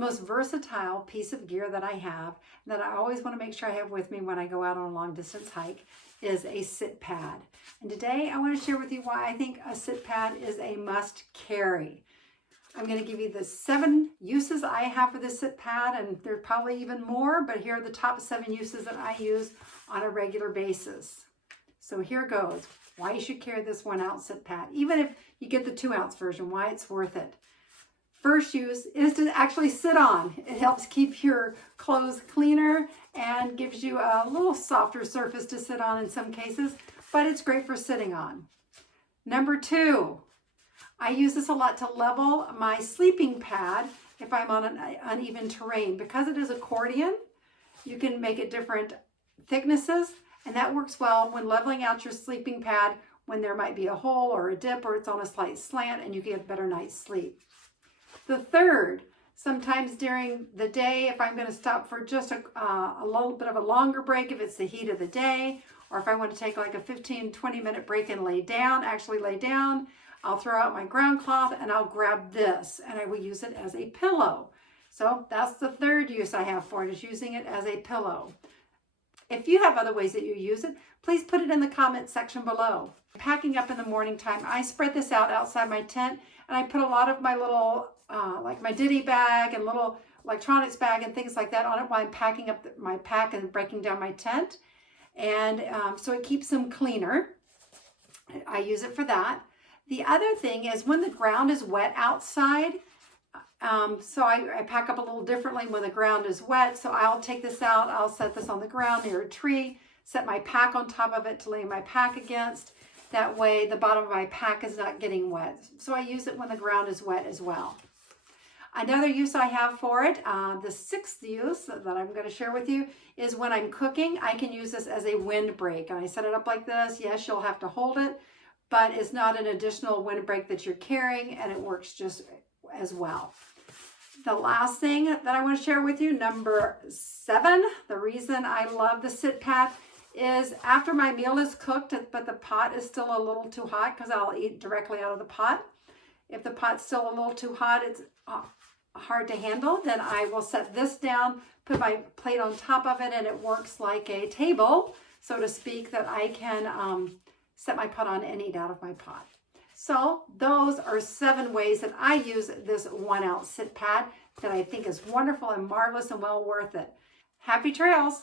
most versatile piece of gear that I have, that I always want to make sure I have with me when I go out on a long distance hike, is a sit pad. And today I want to share with you why I think a sit pad is a must carry. I'm going to give you the 7 uses I have for this sit pad, and there's probably even more, but here are the top 7 uses that I use on a regular basis. So here goes. Why you should carry this 1 ounce sit pad, even if you get the 2 ounce version, why it's worth it. First use is to actually sit on. It helps keep your clothes cleaner and gives you a little softer surface to sit on in some cases, but it's great for sitting on. Number 2, I use this a lot to level my sleeping pad if I'm on an uneven terrain. Because it is accordion, you can make it different thicknesses, and that works well when leveling out your sleeping pad when there might be a hole or a dip or it's on a slight slant, and you get a better night's sleep. The third, sometimes during the day, if I'm going to stop for just a little bit of a longer break, if it's the heat of the day, or if I want to take like a 15-20 minute break and actually lay down, I'll throw out my ground cloth and I'll grab this and I will use it as a pillow. So that's the third use I have for it, is using it as a pillow. If you have other ways that you use it, please put it in the comment section below. Packing up in the morning time, I spread this out outside my tent, and I put a lot of my little, like my ditty bag and little electronics bag and things like that on it while I'm packing up my pack and breaking down my tent. And so it keeps them cleaner. I use it for that. The other thing is when the ground is wet outside, so I pack up a little differently when the ground is wet. So I'll take this out, I'll set this on the ground near a tree, set my pack on top of it to lay my pack against. That way the bottom of my pack is not getting wet. So I use it when the ground is wet as well. Another use I have for it, the 6th use that I'm going to share with you, is when I'm cooking. I can use this as a windbreak. And I set it up like this. Yes, you'll have to hold it, but it's not an additional windbreak that you're carrying, and it works just as well. The last thing that I want to share with you, number 7, the reason I love the sit pad is after my meal is cooked, but the pot is still a little too hot, because I'll eat directly out of the pot. If the pot's still a little too hot, it's hard to handle, then I will set this down, put my plate on top of it, and it works like a table, so to speak, that I can set my pot on and eat out of my pot. So those are 7 ways that I use this 1 ounce sit pad that I think is wonderful and marvelous and well worth it. Happy trails!